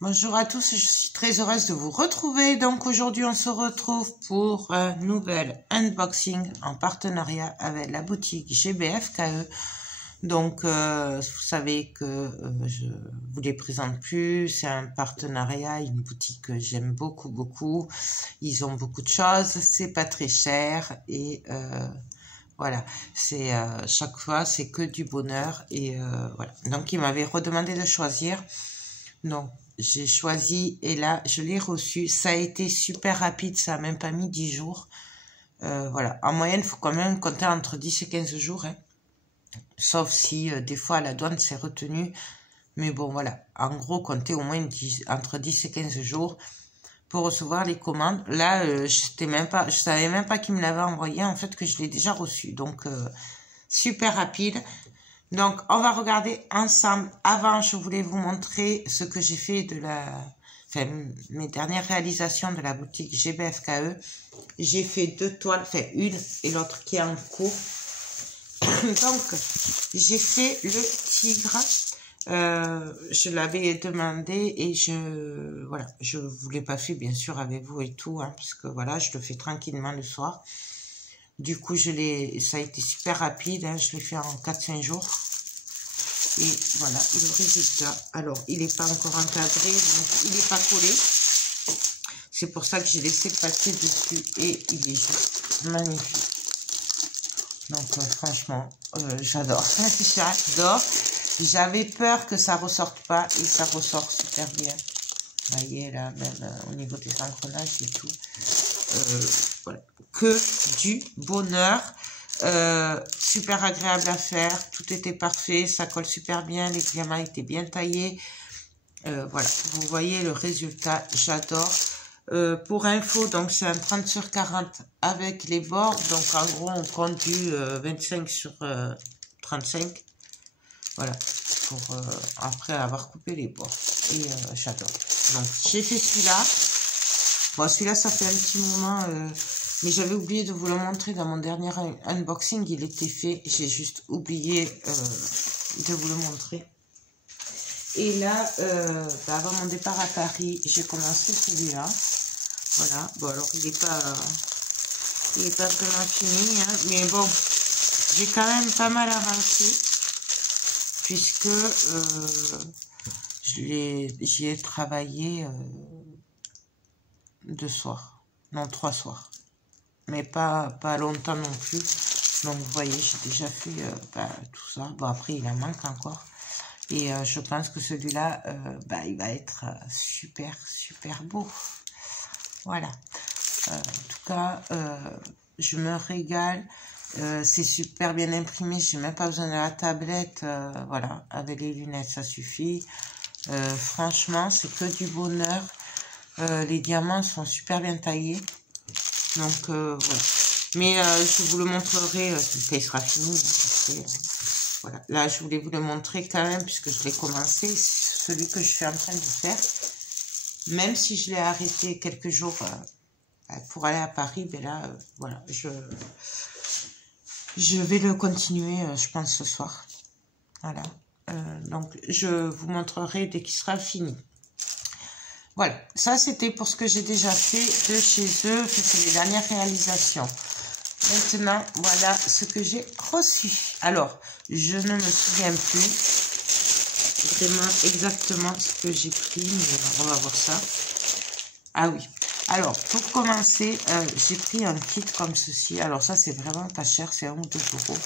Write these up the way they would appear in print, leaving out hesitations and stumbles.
Bonjour à tous, je suis très heureuse de vous retrouver. Donc aujourd'hui on se retrouve pour un nouvel unboxing en partenariat avec la boutique GBF-KE. Donc vous savez que je vous les présente plus, c'est un partenariat, une boutique que j'aime beaucoup. Ils ont beaucoup de choses, c'est pas très cher et voilà, c'est chaque fois c'est que du bonheur et voilà. Donc ils m'avaient redemandé de choisir. Donc j'ai choisi et là je l'ai reçu. Ça a été super rapide, ça a même pas mis 10 jours. Voilà, en moyenne il faut quand même compter entre 10 et 15 jours, hein. Sauf si des fois la douane s'est retenue. Mais bon voilà, en gros compter au moins entre 10 et 15 jours pour recevoir les commandes. Là je savais même pas qui me l'avait envoyé, en fait, que je l'ai déjà reçu. Donc super rapide. Donc, on va regarder ensemble. Avant, je voulais vous montrer ce que j'ai fait mes dernières réalisations de la boutique GBF-KE. J'ai fait 2 toiles, enfin une et l'autre qui est en cours. Donc, j'ai fait le tigre. Je l'avais demandé et je vous l'ai pas fait bien sûr avec vous et tout, hein, parce que voilà, je le fais tranquillement le soir. Du coup, ça a été super rapide, hein, je l'ai fait en 4-5 jours. Et voilà le résultat. Alors, il n'est pas encore encadré, donc il n'est pas collé. C'est pour ça que j'ai laissé le papier dessus et il est juste magnifique. Donc, franchement, j'adore. J'adore. J'avais peur que ça ressorte pas et ça ressort super bien. Vous voyez là, même au niveau des engrenages et tout. Voilà. Que du bonheur. Super agréable à faire, tout était parfait, ça colle super bien, les diamants étaient bien taillés. Voilà, vous voyez le résultat, j'adore. Pour info, donc c'est un 30 sur 40 avec les bords, donc en gros on compte du 25 sur 35. Voilà, pour après avoir coupé les bords. Et j'adore. Donc j'ai fait celui-là. Bon, celui-là ça fait un petit moment, mais j'avais oublié de vous le montrer dans mon dernier unboxing. Il était fait, j'ai juste oublié de vous le montrer. Et là, avant mon départ à Paris, j'ai commencé celui-là. Voilà, bon alors il n'est pas vraiment fini, hein, mais bon, j'ai quand même pas mal avancé, puisque j'y ai travaillé 2 soirs, non 3 soirs. Mais pas longtemps non plus. Donc vous voyez, j'ai déjà fait tout ça. Bon, après il en manque encore. Et je pense que celui-là, il va être super beau. Voilà. En tout cas, je me régale. C'est super bien imprimé. J'ai même pas besoin de la tablette. Voilà, avec les lunettes, ça suffit. Franchement, c'est que du bonheur. Les diamants sont super bien taillés. Donc voilà. Mais je vous le montrerai quand il sera fini. Voilà. Là, je voulais vous le montrer quand même puisque je l'ai commencé. Celui que je suis en train de faire. Même si je l'ai arrêté quelques jours pour aller à Paris, mais là, voilà, je vais le continuer, je pense, ce soir. Voilà. Donc, je vous montrerai dès qu'il sera fini. Voilà, ça c'était pour ce que j'ai déjà fait de chez eux, c'est les dernières réalisations. Maintenant, voilà ce que j'ai reçu. Alors, je ne me souviens plus vraiment exactement ce que j'ai pris, mais on va voir ça. Ah oui, alors pour commencer, j'ai pris un kit comme ceci. Alors ça c'est vraiment pas cher, c'est 1 ou 2 euros.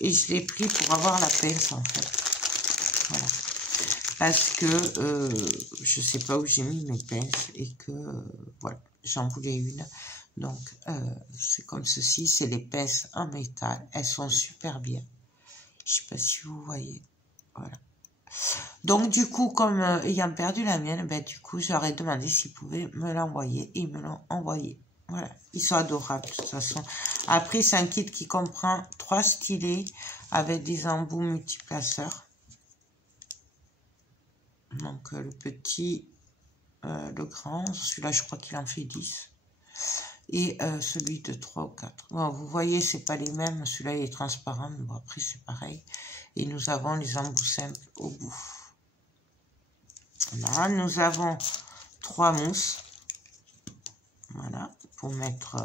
Et je l'ai pris pour avoir la pince en fait. Voilà. Parce que je sais pas où j'ai mis mes pinces et que voilà, j'en voulais une. Donc c'est comme ceci, c'est les pinces en métal, elles sont super bien. Je sais pas si vous voyez, voilà. Donc du coup, comme ayant perdu la mienne, du coup j'aurais demandé s'ils pouvaient me l'envoyer et ils me l'ont envoyé. Voilà, ils sont adorables de toute façon. Après c'est un kit qui comprend 3 stylets avec des embouts multiplaceurs. Donc le petit, le grand, celui-là je crois qu'il en fait 10. Et celui de 3 ou 4. Bon, vous voyez, c'est pas les mêmes. Celui-là il est transparent, mais bon, après c'est pareil. Et nous avons les embouts simples au bout. Là, nous avons 3 mousses. Voilà, pour mettre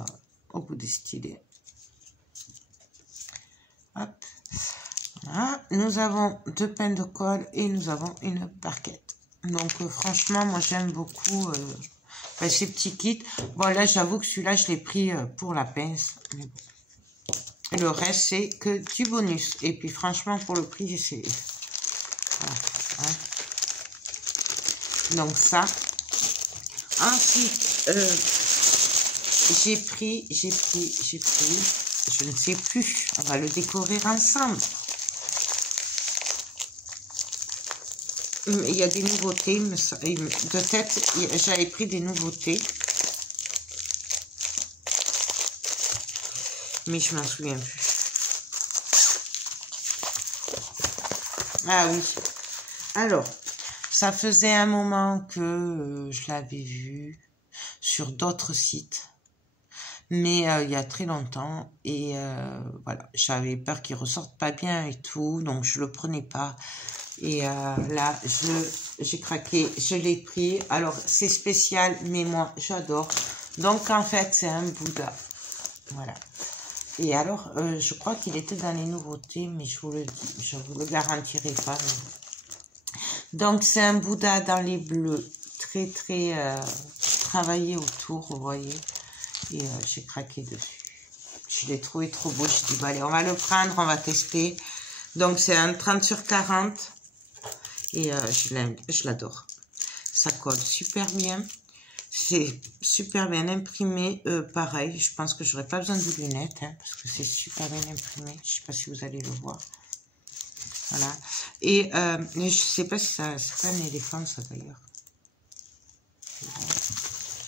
au bout des stylets. Hop. Voilà. Nous avons 2 pains de colle et nous avons une barquette. Donc, franchement, moi, j'aime beaucoup ces petits kits. Bon, là, j'avoue que celui-là, je l'ai pris pour la pince. Mais bon. Et le reste, c'est que du bonus. Et puis, franchement, pour le prix, c'est... Voilà, hein. Donc, ça. Ensuite, j'ai pris, je ne sais plus, on va le décorer ensemble. Il y a des nouveautés, de tête, j'avais pris des nouveautés. Mais je m'en souviens plus. Ah oui. Alors, ça faisait un moment que je l'avais vu sur d'autres sites. Mais il y a très longtemps. Et voilà, j'avais peur qu'il ressorte pas bien et tout. Donc, je le prenais pas. Et là, j'ai craqué, je l'ai pris. Alors, c'est spécial, mais moi, j'adore. Donc, en fait, c'est un Bouddha. Voilà. Et alors, je crois qu'il était dans les nouveautés, mais je vous le dis, je vous le garantirai pas. Mais... Donc, c'est un Bouddha dans les bleus, très, très travaillé autour, vous voyez. Et j'ai craqué dessus. Je l'ai trouvé trop beau. Je dis, bon, allez, on va le prendre, on va tester. Donc, c'est un 30 sur 40. Et je l'adore. Ça colle super bien. C'est super bien imprimé. Pareil, je pense que j'aurais pas besoin de lunettes, hein, parce que c'est super bien imprimé. Je sais pas si vous allez le voir. Voilà. Et je sais pas si ça... C'est pas un éléphant, ça, d'ailleurs.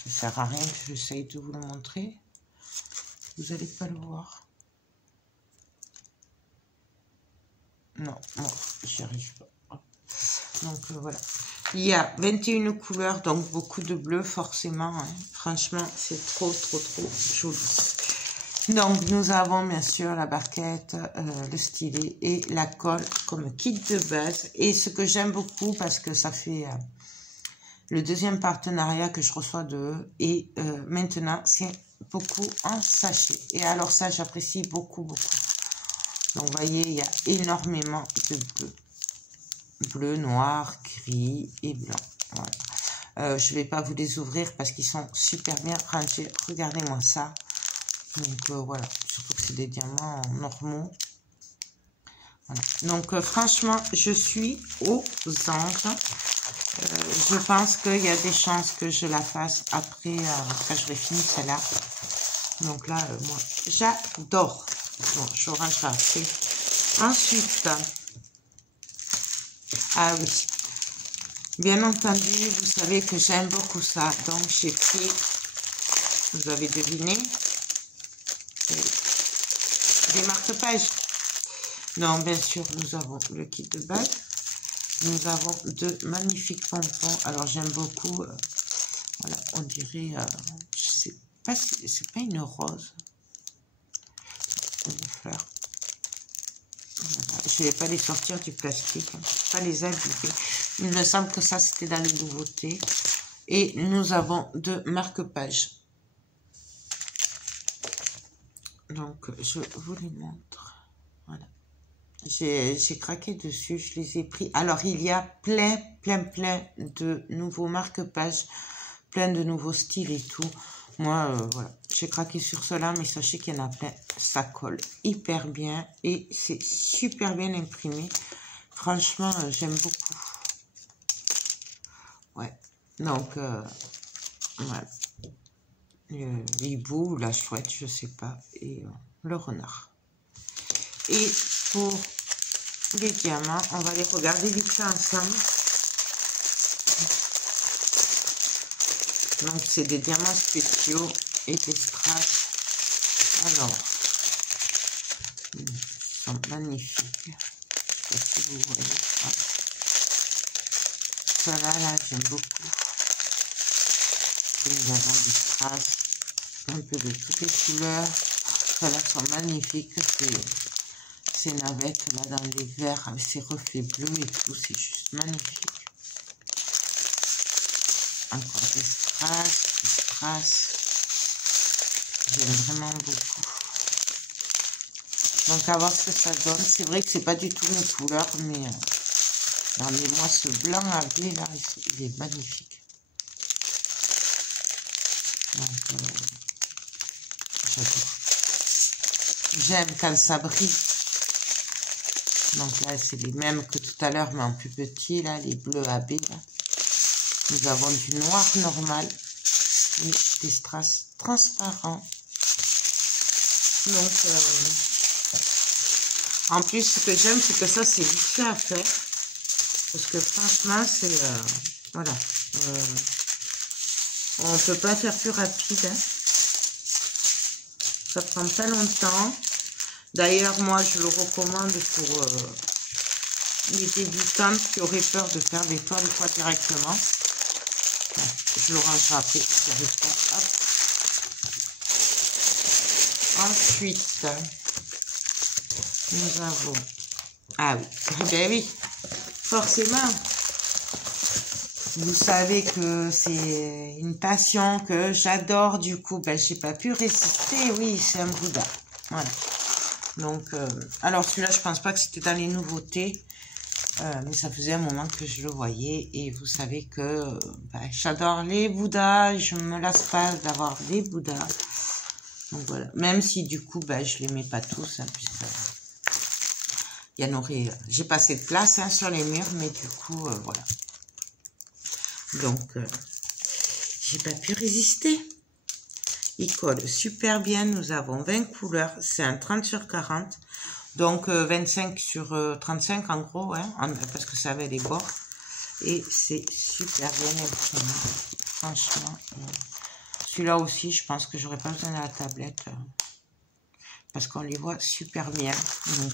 Ça sert à rien que j'essaye de vous le montrer. Vous allez pas le voir. Non, bon, j'y arrive pas. Donc, voilà. Il y a 21 couleurs, donc beaucoup de bleu, forcément. Hein. Franchement, c'est trop, trop, trop joli. Donc, nous avons bien sûr la barquette, le stylet et la colle comme kit de base. Et ce que j'aime beaucoup, parce que ça fait le deuxième partenariat que je reçois de eux. Et maintenant, c'est beaucoup en sachet. Et alors ça, j'apprécie beaucoup, beaucoup. Donc, vous voyez, il y a énormément de bleu. Bleu, noir, gris et blanc. Voilà. Je ne vais pas vous les ouvrir parce qu'ils sont super bien rangés. Regardez-moi ça. Donc voilà, surtout que c'est des diamants normaux. Voilà. Donc franchement, je suis aux anges. Je pense qu'il y a des chances que je la fasse après, quand j'aurai fini celle-là. Donc là, moi, j'adore. Bon, je rangerai après. Ensuite... Ah oui, bien entendu, vous savez que j'aime beaucoup ça. Donc, j'ai pris, vous avez deviné, des marque-pages. Donc, bien sûr, nous avons le kit de base. Nous avons 2 magnifiques pompons. Alors, j'aime beaucoup, voilà, on dirait, je sais pas si c'est pas une rose, une fleur. Je ne vais pas les sortir du plastique, hein, pas les abîmer. Il me semble que ça, c'était dans les nouveautés. Et nous avons 2 marque-pages. Donc, je vous les montre. Voilà. J'ai craqué dessus, je les ai pris. Alors, il y a plein de nouveaux marque-pages, plein de nouveaux styles et tout. Moi, voilà, j'ai craqué sur cela, mais sachez qu'il y en a plein. Ça colle hyper bien et c'est super bien imprimé. Franchement, j'aime beaucoup. Ouais, donc, voilà. L'hibou, la chouette, je sais pas, et le renard. Et pour les diamants, on va les regarder vite fait ensemble. Donc, c'est des diamants spéciaux et des strass. Alors, ils sont magnifiques. Je sais pas si vous voyez ça. Cela là, j'aime beaucoup. Et nous avons des strass, un peu de toutes les couleurs. Cela sont magnifiques. Ces navettes là dans les verts avec ces reflets bleus et tout, c'est juste magnifique. encore des strass. J'aime vraiment beaucoup. Donc à voir ce que ça donne. C'est vrai que c'est pas du tout mes couleurs, mais regardez-moi ce blanc AB là, il est magnifique. Donc j'adore. J'aime quand ça brille. Donc là c'est les mêmes que tout à l'heure, mais en plus petit là, les bleus AB là. Nous avons du noir normal et des strass transparents. Donc en plus, ce que j'aime, c'est que ça, c'est vite fait à faire. Parce que franchement, c'est... voilà. On ne peut pas faire plus rapide. Hein. Ça prend pas longtemps. D'ailleurs, moi, je le recommande pour les débutants qui auraient peur de faire des toiles fois directement. Bon, je le rangerai après. J'arrive pas. Hop. Ensuite... nous avons... Ah oui, eh bien oui, forcément. Vous savez que c'est une passion que j'adore. Du coup, ben, j'ai pas pu résister. Oui, c'est un Bouddha. Voilà. Donc, alors celui-là, je pense pas que c'était dans les nouveautés. Mais ça faisait un moment que je le voyais. Et vous savez que ben, j'adore les Bouddhas. Je me lasse pas d'avoir des Bouddhas. Donc voilà. Même si du coup, ben, je les mets pas tous. Hein, puisque... il y en aurait, j'ai pas assez de place hein, sur les murs, mais du coup, voilà. Donc, j'ai pas pu résister. Il colle super bien. Nous avons 20 couleurs. C'est un 30 sur 40. Donc, 25 sur 35 en gros, hein, parce que ça avait les bords. Et c'est super bien imprimé. Franchement, celui-là aussi, je pense que j'aurais pas besoin de la tablette. Parce qu'on les voit super bien. Donc,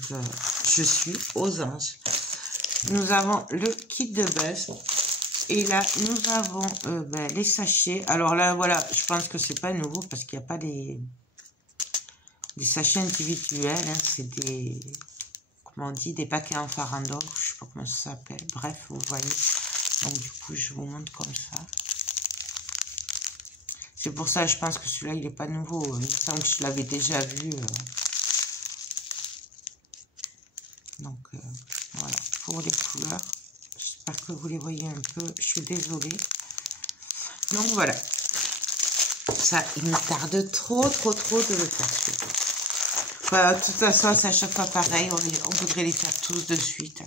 je suis aux anges. Nous avons le kit de base. Et là, nous avons ben, les sachets. Alors là, voilà, je pense que c'est pas nouveau parce qu'il n'y a pas des sachets individuels. Hein, c'est des, comment on dit, des paquets en farandole. Je sais pas comment ça s'appelle. Bref, vous voyez. Donc, du coup, je vous montre comme ça. C'est pour ça, je pense que celui-là, il n'est pas nouveau. Il me semble que je l'avais déjà vu. Donc, voilà, pour les couleurs. J'espère que vous les voyez un peu. Je suis désolée. Donc, voilà. Ça, il me tarde trop de le faire. Enfin, de toute façon, c'est à chaque fois pareil. On voudrait les faire tous de suite.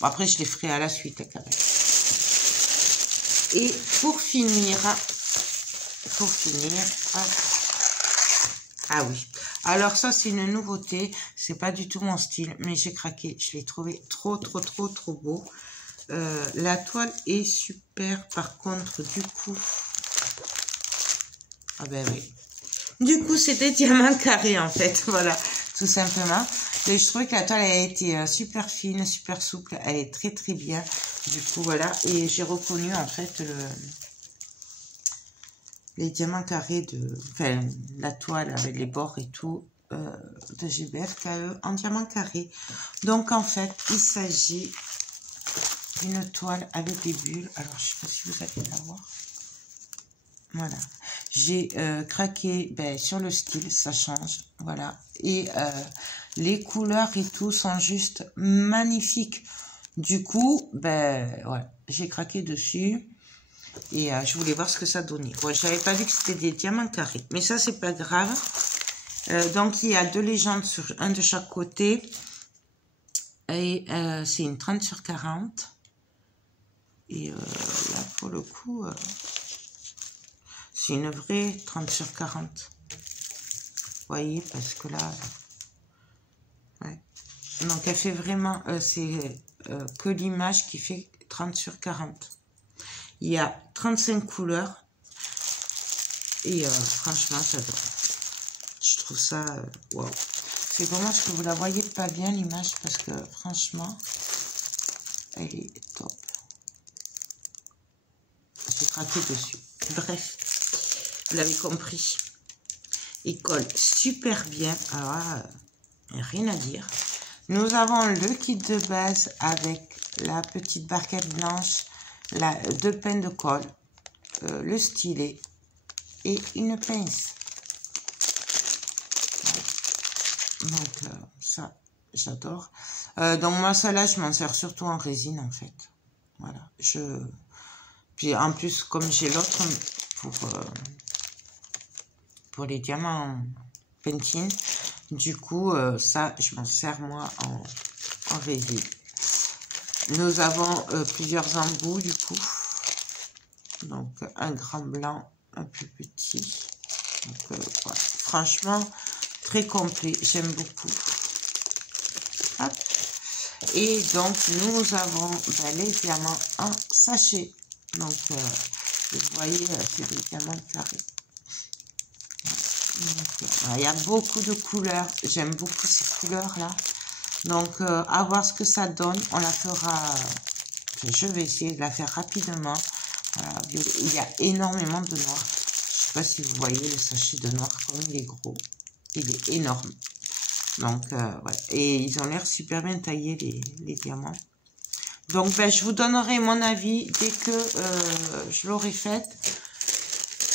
Bon, après, je les ferai à la suite, quand même. Et pour finir... ah oui, alors ça c'est une nouveauté, c'est pas du tout mon style, mais j'ai craqué, je l'ai trouvé trop beau. La toile est super, par contre du coup, ah ben oui, du coup c'est des diamants carrés en fait, voilà, tout simplement. Et je trouvais que la toile a été super fine, super souple, elle est très bien, du coup voilà, et j'ai reconnu en fait les diamants carrés enfin, la toile avec les bords et tout, de GBF KE en diamant carré. Donc, en fait, il s'agit d'une toile avec des bulles. Alors, je sais pas si vous allez la voir. Voilà. J'ai craqué ben, sur le style, ça change. Voilà. Et les couleurs et tout sont juste magnifiques. Du coup, ben, ouais, j'ai craqué dessus. Et je voulais voir ce que ça donnait. Bon, je n'avais pas vu que c'était des diamants carrés. Mais ça, c'est pas grave. Donc, il y a 2 légendes sur un de chaque côté. Et c'est une 30 sur 40. Et là, pour le coup, c'est une vraie 30 sur 40. Vous voyez, parce que là... ouais. Donc, elle fait vraiment... c'est que l'image qui fait 30 sur 40. Il y a 35 couleurs. Et franchement, j'adore. Je trouve ça... waouh. C'est dommage que vous la voyez pas bien, l'image, parce que franchement, elle est top. J'ai craqué dessus. Bref, vous l'avez compris. Il colle super bien. Alors là, rien à dire. Nous avons le kit de base avec la petite barquette blanche, 2 pains de colle. le stylet et une pince. Donc ça, j'adore. Donc moi, ça là, je m'en sers surtout en résine en fait. Voilà. Puis en plus, comme j'ai l'autre pour les diamants pentine, du coup, ça, je m'en sers moi en résine. Nous avons plusieurs embouts du coup. Donc un grand blanc, un plus petit. Donc, voilà. Franchement, très complet, j'aime beaucoup. Hop. Et donc nous avons les diamants en sachet. Donc vous voyez, c'est des diamants carrés. Donc, il y a beaucoup de couleurs, j'aime beaucoup ces couleurs là. Donc à voir ce que ça donne. On la fera, je vais essayer de la faire rapidement. Voilà, il y a énormément de noir. Je sais pas si vous voyez le sachet de noir comme il est gros. Il est énorme. Donc, ouais. Et ils ont l'air super bien taillés, les diamants. Donc, ben, je vous donnerai mon avis dès que je l'aurai faite.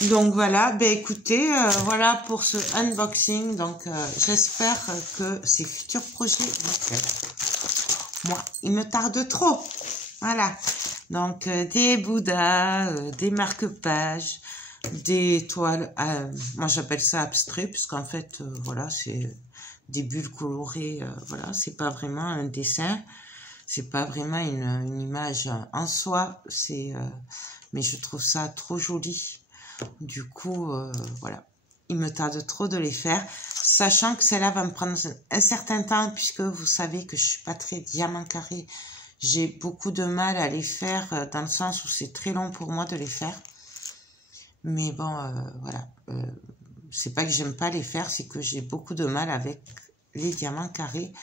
Donc, voilà. Ben, écoutez, voilà pour ce unboxing. Donc, j'espère que ces futurs projets vous plaisent. Moi, il me tarde trop. Voilà. Donc, des bouddhas, des marque-pages, des toiles, moi j'appelle ça abstrait, puisqu'en fait, voilà, c'est des bulles colorées, voilà, c'est pas vraiment un dessin, c'est pas vraiment une image en soi, mais je trouve ça trop joli. Du coup, voilà, il me tarde trop de les faire, sachant que celle-là va me prendre un certain temps, puisque vous savez que je suis pas très diamant carré. J'ai beaucoup de mal à les faire dans le sens où c'est très long pour moi de les faire. Mais bon, voilà. C'est pas que j'aime pas les faire, c'est que j'ai beaucoup de mal avec les diamants carrés.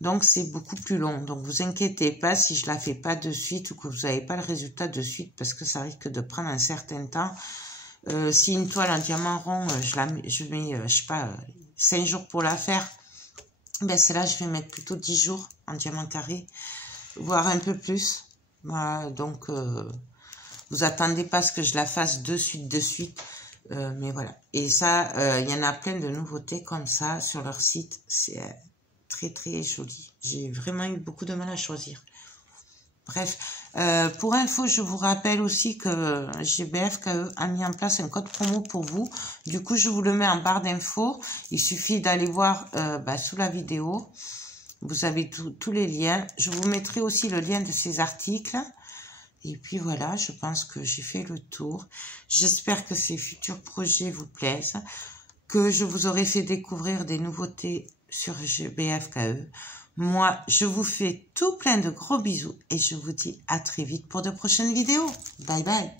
Donc, c'est beaucoup plus long. Donc, vous inquiétez pas si je la fais pas de suite ou que vous n'avez pas le résultat de suite parce que ça risque de prendre un certain temps. Si une toile en diamant rond, je mets, je sais pas, 5 jours pour la faire. Ben, celle-là, je vais mettre plutôt 10 jours en diamant carré. Voire un peu plus. Voilà, donc vous attendez pas ce que je la fasse de suite. Mais voilà. Et ça, il y en a plein de nouveautés comme ça sur leur site. C'est très très joli. J'ai vraiment eu beaucoup de mal à choisir. Bref, pour info, je vous rappelle aussi que GBF KE a mis en place un code promo pour vous. Du coup, je vous le mets en barre d'infos. Il suffit d'aller voir sous la vidéo. Vous avez tous les liens. Je vous mettrai aussi le lien de ces articles. Et puis voilà, je pense que j'ai fait le tour. J'espère que ces futurs projets vous plaisent. Que je vous aurai fait découvrir des nouveautés sur GBF KE. Moi, je vous fais tout plein de gros bisous. Et je vous dis à très vite pour de prochaines vidéos. Bye bye.